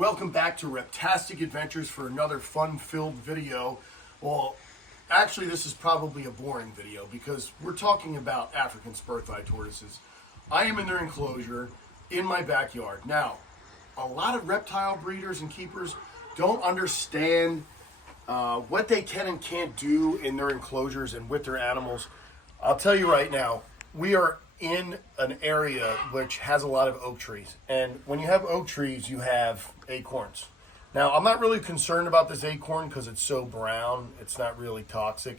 Welcome back to Reptastic Adventures for another fun-filled video. Well, actually this is probably a boring video because we're talking about African spur-thigh tortoises. I am in their enclosure in my backyard. Now, a lot of reptile breeders and keepers don't understand what they can and can't do in their enclosures and with their animals. I'll tell you right now, we are in an area which has a lot of oak trees. And when you have oak trees, you have acorns. Now, I'm not really concerned about this acorn because it's so brown. It's not really toxic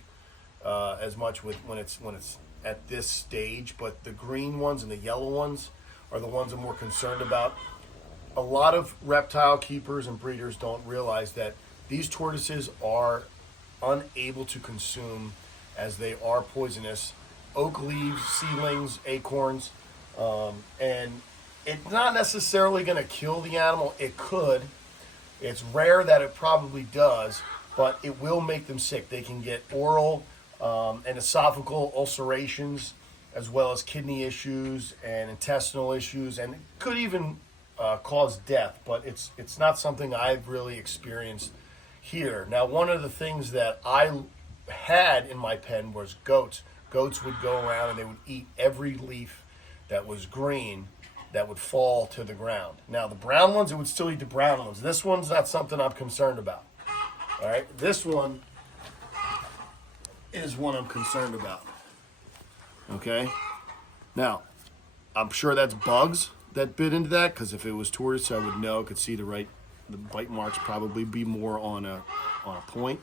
as much when it's at this stage. But the green ones and the yellow ones are the ones I'm more concerned about. A lot of reptile keepers and breeders don't realize that these tortoises are unable to consume, as they are poisonous, oak leaves, seedlings, acorns, and it's not necessarily going to kill the animal. It could. It's rare that it probably does, but it will make them sick. They can get oral and esophageal ulcerations, as well as kidney issues and intestinal issues, and it could even cause death, but it's not something I've really experienced here. Now, one of the things that I had in my pen was goats. Goats would go around and they would eat every leaf that was green that would fall to the ground. Now, the brown ones, it would still eat the brown ones. This one's not something I'm concerned about. All right, this one is one I'm concerned about. Okay, now, I'm sure that's bugs that bit into that, because if it was tortoise, I would know. I could see the bite marks probably be more on a point.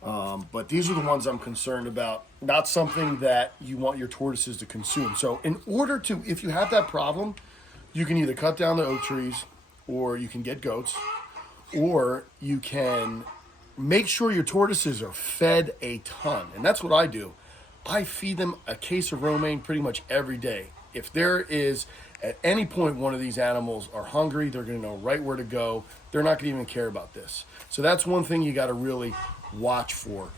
But these are the ones I'm concerned about, not something that you want your tortoises to consume. So in order to, if you have that problem, you can either cut down the oak trees, or you can get goats, or you can make sure your tortoises are fed a ton. And that's what I do. I feed them a case of romaine pretty much every day. If there is, at any point, one of these animals are hungry, they're going to know right where to go. They're not going to even care about this. So that's one thing you got to really watch for,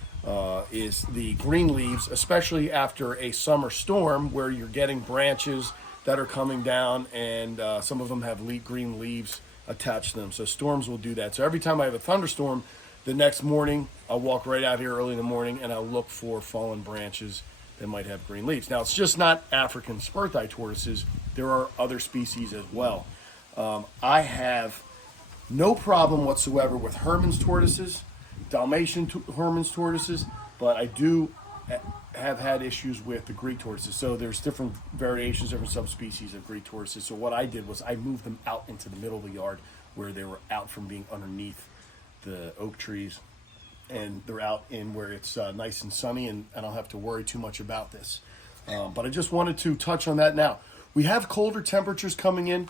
is the green leaves, especially after a summer storm where you're getting branches that are coming down, and some of them have green leaves attached to them. So storms will do that. So every time I have a thunderstorm, the next morning I'll walk right out here early in the morning and I'll look for fallen branches that might have green leaves. Now, it's just not African spur-thigh tortoises. There are other species as well. I have no problem whatsoever with Hermann's tortoises, Dalmatian Hermann's tortoises, but I do have had issues with the Greek tortoises. So there's different variations, different subspecies of Greek tortoises. So what I did was I moved them out into the middle of the yard where they were out from being underneath the oak trees, and they're out in where it's nice and sunny, and I don't have to worry too much about this. But I just wanted to touch on that. Now, we have colder temperatures coming in,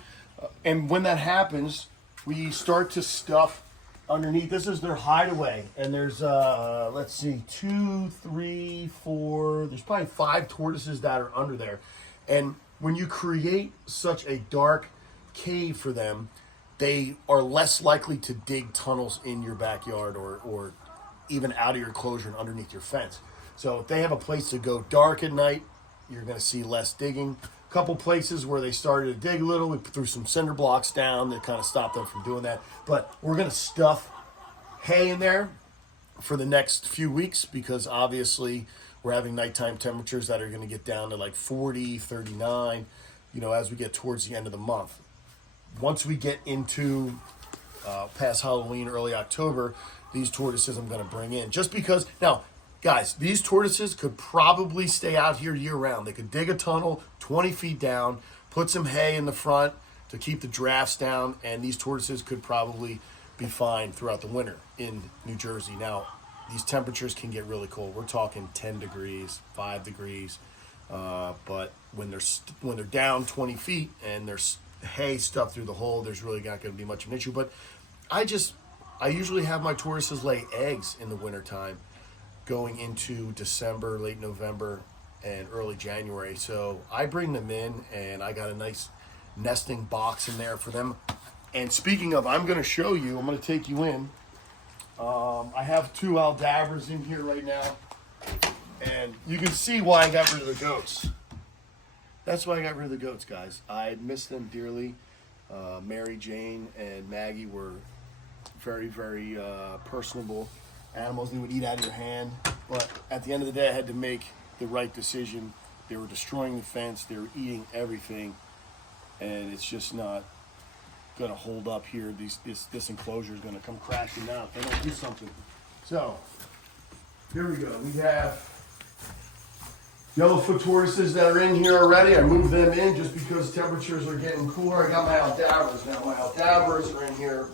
and when that happens, we start to stuff underneath. This is their hideaway, and there's, let's see, 2, 3, 4, there's probably 5 tortoises that are under there. And when you create such a dark cave for them, they are less likely to dig tunnels in your backyard or even out of your enclosure and underneath your fence. So if they have a place to go dark at night, you're going to see less digging. A couple places where they started to dig a little, we threw some cinder blocks down that kind of stopped them from doing that. But we're going to stuff hay in there for the next few weeks, because obviously we're having nighttime temperatures that are going to get down to like 40, 39, as we get towards the end of the month. Once we get into past Halloween, early October, these tortoises I'm going to bring in. Just because, now, guys, these tortoises could probably stay out here year-round. They could dig a tunnel 20 feet down, put some hay in the front to keep the drafts down, and these tortoises could probably be fine throughout the winter in New Jersey. Now, these temperatures can get really cold. We're talking 10 degrees, 5 degrees, but when they're down 20 feet and there's hay stuffed through the hole, there's really not going to be much of an issue. But I usually have my tortoises lay eggs in the wintertime, going into December, late November, and early January. So I bring them in, and I got a nice nesting box in there for them. And speaking of, I'm going to show you, I'm going to take you in. I have 2 Aldabras in here right now, and you can see why I got rid of the goats. That's why I got rid of the goats, guys. I miss them dearly. Mary Jane and Maggie were very, very personable animals. They would eat out of your hand. But at the end of the day, I had to make the right decision. They were destroying the fence. They were eating everything. And it's just not going to hold up here. This enclosure is going to come crashing down if they don't do something. So, here we go. We have yellowfoot tortoises that are in here already. I moved them in just because temperatures are getting cooler. I got my Aldabras now. My Aldabras are in here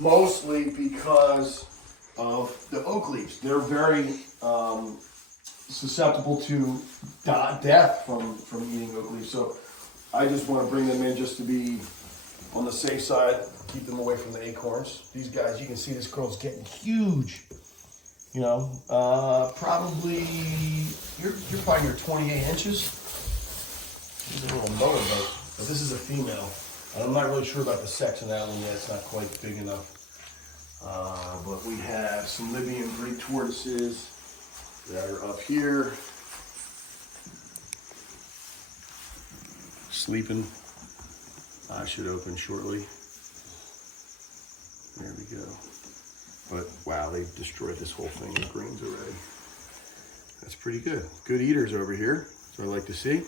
mostly because of the oak leaves. They're very susceptible to death from eating oak leaves. So I just want to bring them in just to be on the safe side, keep them away from the acorns. These guys, you can see this girl's getting huge. You know, probably, you're probably 28 inches. She's a little motorboat, but this is a female. And I'm not really sure about the sex of that one yet. It's not quite big enough. But we have some Libyan Greek tortoises that are up here. Sleeping. I should open shortly. There we go. But wow, they've destroyed this whole thing with greens already. That's pretty good. Good eaters over here, so I like to see.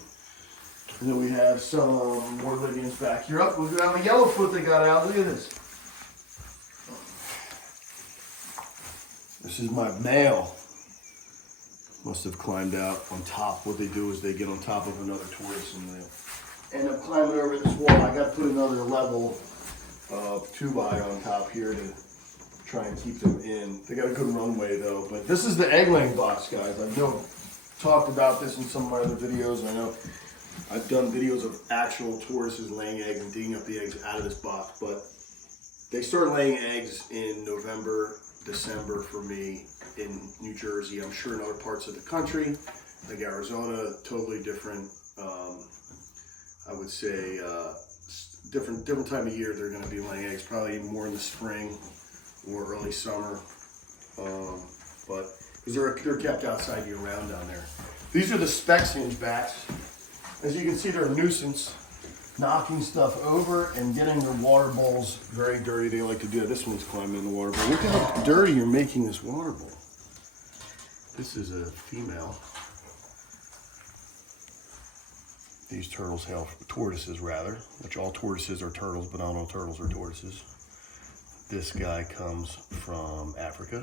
And then we have some more Libyans back here. Up, we'll have a yellowfoot they got out. Look at this. This is my male. Must have climbed out on top. What they do is they get on top of another tortoise and they end up climbing over this wall. I got to put another level of 2x on top here to try and keep them in. They got a good runway though. But this is the egg laying box, guys. I know talked about this in some of my other videos. I know I've done videos of actual tortoises laying eggs and digging up the eggs out of this box, but they start laying eggs in November, December for me in New Jersey. I'm sure in other parts of the country, like Arizona, totally different. I would say different time of year they're going to be laying eggs. Probably more in the spring or early summer, but because they're kept outside year round down there. These are the specs hingebacks. As you can see, they're a nuisance, knocking stuff over and getting their water bowls very dirty. They like to do that. This one's climbing in the water bowl. Look how dirty you're making this water bowl. This is a female. These turtles hail, tortoises rather, which all tortoises are turtles, but not all turtles are tortoises. This guy comes from Africa,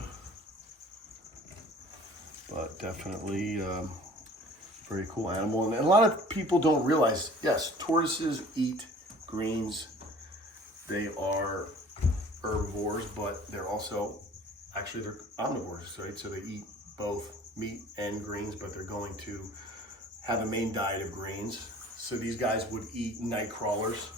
but definitely very cool animal. And a lot of people don't realize, yes, tortoises eat greens. They are herbivores, but they're also, actually they're omnivores, right? So they eat both meat and greens, but they're going to have a main diet of greens. So these guys would eat night crawlers.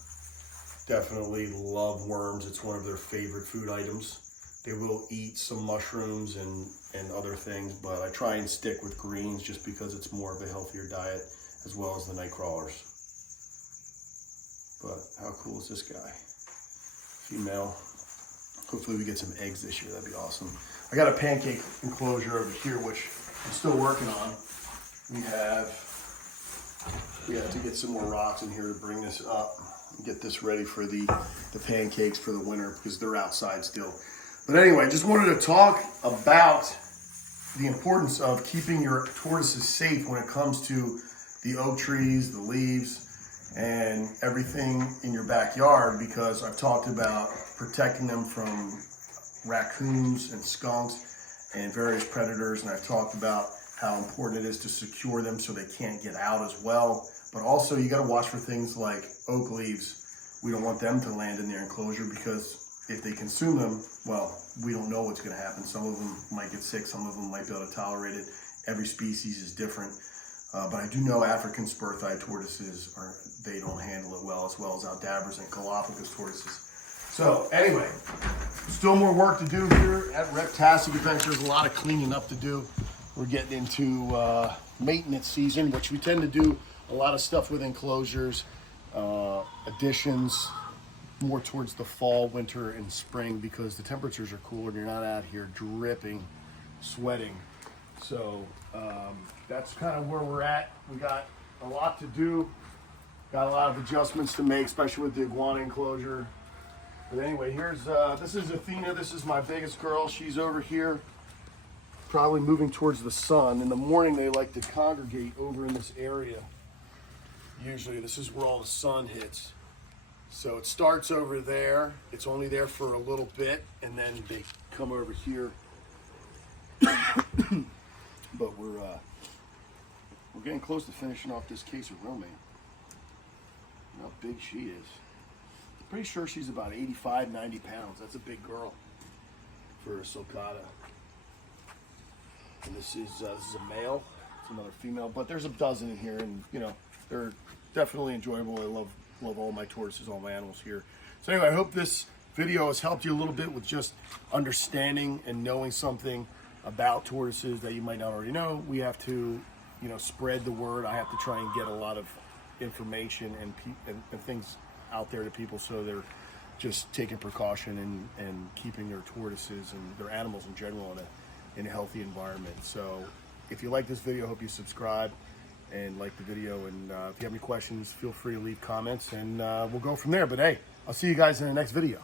Definitely love worms. It's one of their favorite food items. They will eat some mushrooms and other things, but I try and stick with greens just because it's more of a healthier diet, as well as the night crawlers. But how cool is this guy? Female. Hopefully we get some eggs this year. That'd be awesome. I got a pancake enclosure over here, which I'm still working on. We have to get some more rocks in here to bring this up and get this ready for the pancakes for the winter because they're outside still. But anyway, just wanted to talk about the importance of keeping your tortoises safe when it comes to the oak trees, the leaves, and everything in your backyard, because I've talked about protecting them from raccoons and skunks and various predators, and I've talked about how important it is to secure them so they can't get out as well. But also you got to watch for things like oak leaves. We don't want them to land in their enclosure because if they consume them, well, we don't know what's going to happen. Some of them might get sick, some of them might be able to tolerate it. Every species is different. But I do know African spur-thighed tortoises, they don't handle it well as Aldabras and Galapagos tortoises. So anyway, still more work to do here at Reptastic Adventures. A lot of cleaning up to do. We're getting into maintenance season, which we tend to do a lot of stuff with enclosures, additions, more towards the fall, winter, and spring because the temperatures are cooler and you're not out here dripping, sweating. So that's kind of where we're at. We got a lot to do. Got a lot of adjustments to make, especially with the iguana enclosure. But anyway, here's, this is Athena. This is my biggest girl. She's over here, probably moving towards the sun. In the morning, they like to congregate over in this area. Usually, this is where all the sun hits. So it starts over there. It's only there for a little bit, and then they come over here. But we're getting close to finishing off this case of romaine. How big she is. Pretty sure she's about 85, 90 pounds. That's a big girl for a sulcata. And this is a male. It's another female, but there's a dozen in here, and you know they're definitely enjoyable. I love all my tortoises, all my animals here. So anyway, I hope this video has helped you a little bit with just understanding and knowing something about tortoises that you might not already know. We have to, you know, spread the word. I have to try and get a lot of information and things out there to people, so they're just taking precaution and keeping their tortoises and their animals in general in a healthy environment. So if you like this video, I hope you subscribe and like the video, and if you have any questions, feel free to leave comments, and we'll go from there. But hey, I'll see you guys in the next video.